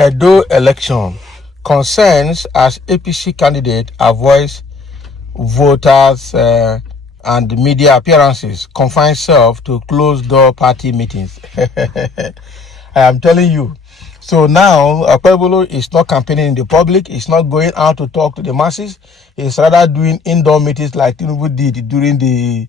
Edo election concerns as APC candidate avoids voters and media appearances, confines self to closed-door party meetings. I am telling you. So now, Okpebholo is not campaigning in the public. He's not going out to talk to the masses. He's rather doing indoor meetings like Tinubu did during the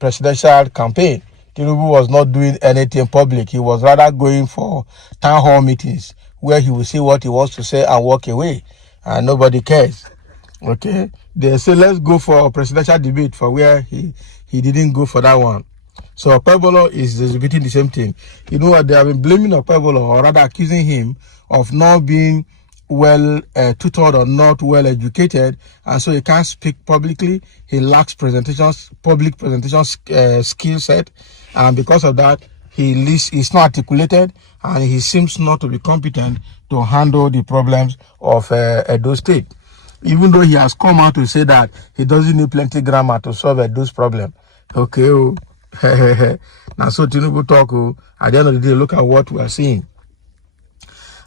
presidential campaign. Tinubu was not doing anything public. He was rather going for town hall meetings where he will say what he wants to say and walk away, and nobody cares. Okay, they say let's go for a presidential debate, for where he didn't go for that one. So Okpebholo is exhibiting the same thing. You know what? They have been blaming Okpebholo, or rather accusing him of not being well tutored or not well educated, and so he can't speak publicly. He lacks public presentation skill set, and because of that, he's not articulated, and he seems not to be competent to handle the problems of Edo State. Even though he has come out to say that he doesn't need plenty grammar to solve Edo's problem. Okay, oh. Now so Tinubu talk, at the end of the day, look at what we are seeing.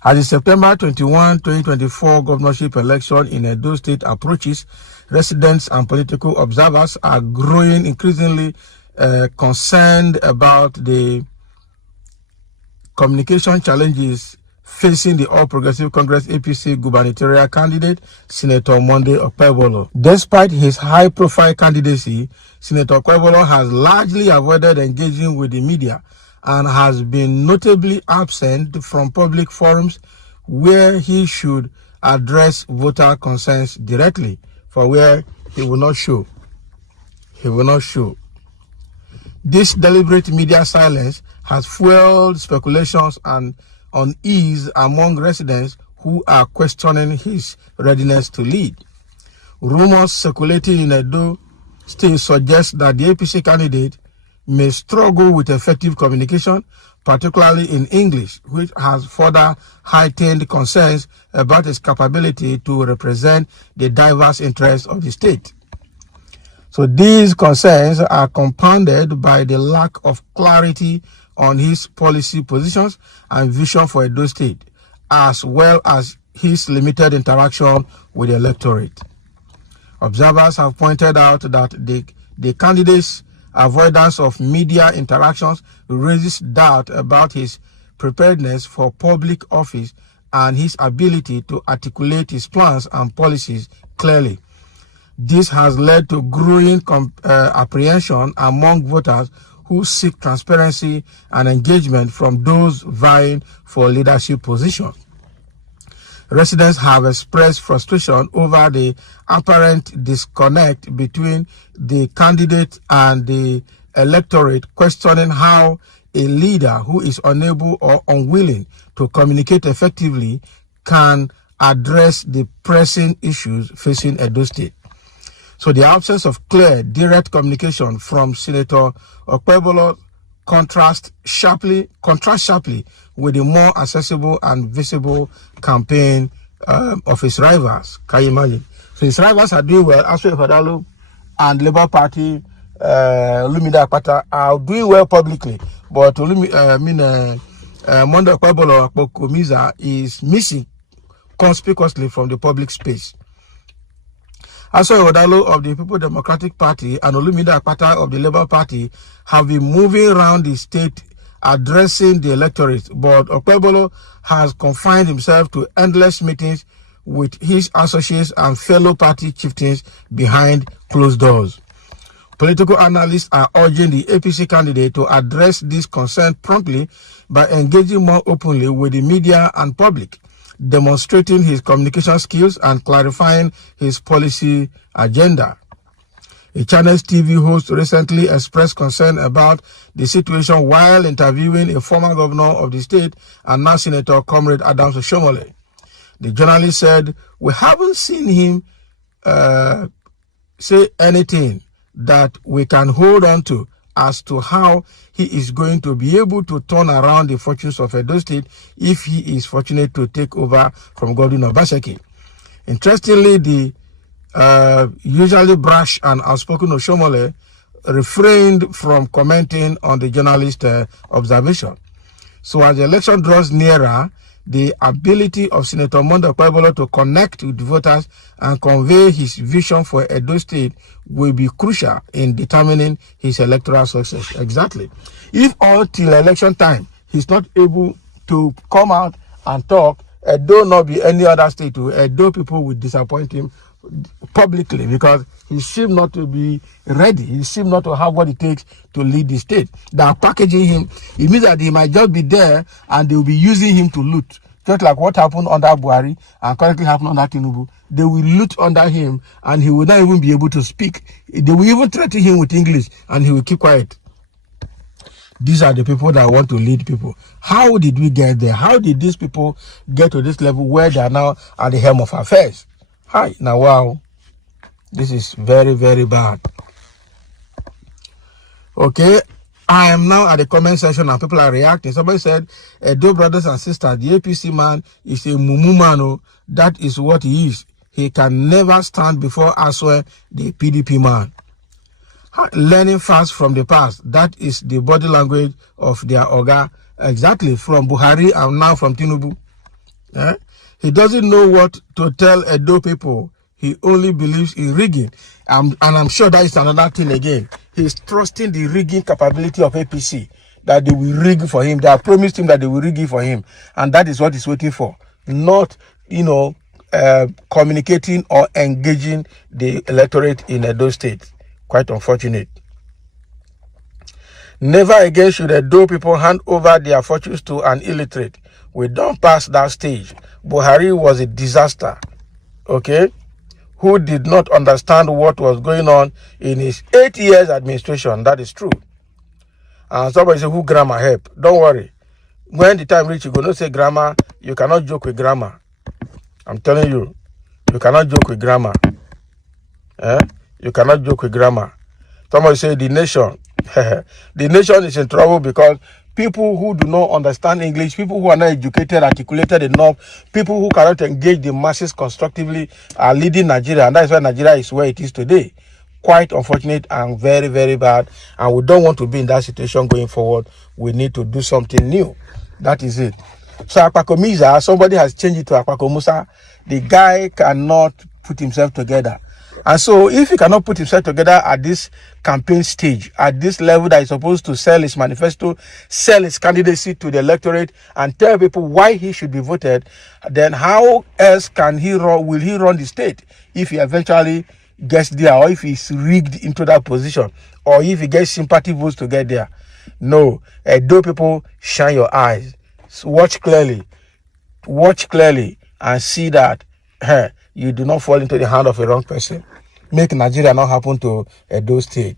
As the September 21, 2024 governorship election in Edo State approaches, residents and political observers are growing increasingly concerned about the communication challenges facing the All Progressive Congress APC gubernatorial candidate, Senator Monday Okpebholo. Despite his high-profile candidacy, Senator Okpebholo has largely avoided engaging with the media and has been notably absent from public forums where he should address voter concerns directly, for where he will not show. He will not show. This deliberate media silence has fueled speculations and unease among residents who are questioning his readiness to lead. Rumors circulating in Edo State suggest that the APC candidate may struggle with effective communication, particularly in English, which has further heightened concerns about his capability to represent the diverse interests of the state. So these concerns are compounded by the lack of clarity on his policy positions and vision for Edo State, as well as his limited interaction with the electorate. Observers have pointed out that the candidate's avoidance of media interactions raises doubt about his preparedness for public office and his ability to articulate his plans and policies clearly. This has led to growing apprehension among voters who seek transparency and engagement from those vying for leadership positions. Residents have expressed frustration over the apparent disconnect between the candidate and the electorate, questioning how a leader who is unable or unwilling to communicate effectively can address the pressing issues facing Edo State. So the absence of clear, direct communication from Senator Okpebholo contrasts sharply with the more accessible and visible campaign of his rivals. Can you imagine? So his rivals are doing well. Okpebholo and Labour Party, Olumide Akpata, are doing well publicly, but Monday Okpebholo Okpokomiza is missing conspicuously from the public space. Okpebholo of the People Democratic Party and Olumide Akpata of the Labour Party have been moving around the state addressing the electorate, but Okpebholo has confined himself to endless meetings with his associates and fellow party chieftains behind closed doors. Political analysts are urging the APC candidate to address this concern promptly by engaging more openly with the media and public, demonstrating his communication skills and clarifying his policy agenda. A Channels TV host recently expressed concern about the situation while interviewing a former governor of the state and now Senator Comrade Adams Oshomole. The journalist said, "We haven't seen him say anything that we can hold on to as to how he is going to be able to turn around the fortunes of Edo State if he is fortunate to take over from Godwin Obaseki." Interestingly, the usually brash and outspoken Oshomole refrained from commenting on the journalist's observation. So as the election draws nearer, the ability of Senator Monday Okpebholo to connect with voters and convey his vision for Edo State will be crucial in determining his electoral success. Exactly. If until election time he's not able to come out and talk, Edo not be any other state, Edo people will disappoint him publicly, because he seems not to be ready. He seems not to have what it takes to lead the state. They are packaging him. It means that he might just be there and they will be using him to loot. Just like what happened under Buhari and currently happened under Tinubu. They will loot under him and he will not even be able to speak. They will even threaten him with English and he will keep quiet. These are the people that want to lead people. How did we get there? How did these people get to this level where they are now at the helm of affairs? Hi, now wow. This is very, very bad. Okay, I am now at the comment section and people are reacting. Somebody said, Edo brothers and sisters, the APC man is a mumu man. Oh, that is what he is. He can never stand before Aswe, the PDP man. Learning fast from the past. That is the body language of their Oga. Exactly, from Buhari and now from Tinubu. Eh? He doesn't know what to tell Edo people. He only believes in rigging. And I'm sure that is another thing again. He's trusting the rigging capability of APC, that they will rig for him. They have promised him that they will rig it for him. And that is what he's waiting for. Not, communicating or engaging the electorate in Edo State. Quite unfortunate. Never again should Edo people hand over their fortunes to an illiterate. We don't pass that stage. Buhari was a disaster, okay, who did not understand what was going on in his 8 years administration. That is true. And somebody say, who grammar help? Don't worry. When the time reach, you go not say grammar. You cannot joke with grammar. I'm telling you, you cannot joke with grammar. You cannot joke with grammar. Somebody say the nation. The nation is in trouble because people who do not understand English, people who are not educated, articulated enough, people who cannot engage the masses constructively are leading Nigeria. And that is why Nigeria is where it is today. Quite unfortunate and very, very bad. And we don't want to be in that situation going forward. We need to do something new. That is it. So Akpakomiza, somebody has changed it to Akpakomusa. The guy cannot put himself together. And so if he cannot put himself together at this campaign stage, at this level that he's supposed to sell his manifesto, sell his candidacy to the electorate and tell people why he should be voted, then how else can he run, will he run the state if he eventually gets there, or if he's rigged into that position, or if he gets sympathy votes to get there? No. Edo people, shine your eyes. So watch clearly and see that you do not fall into the hand of a wrong person. Make Nigeria not happen to Edo State.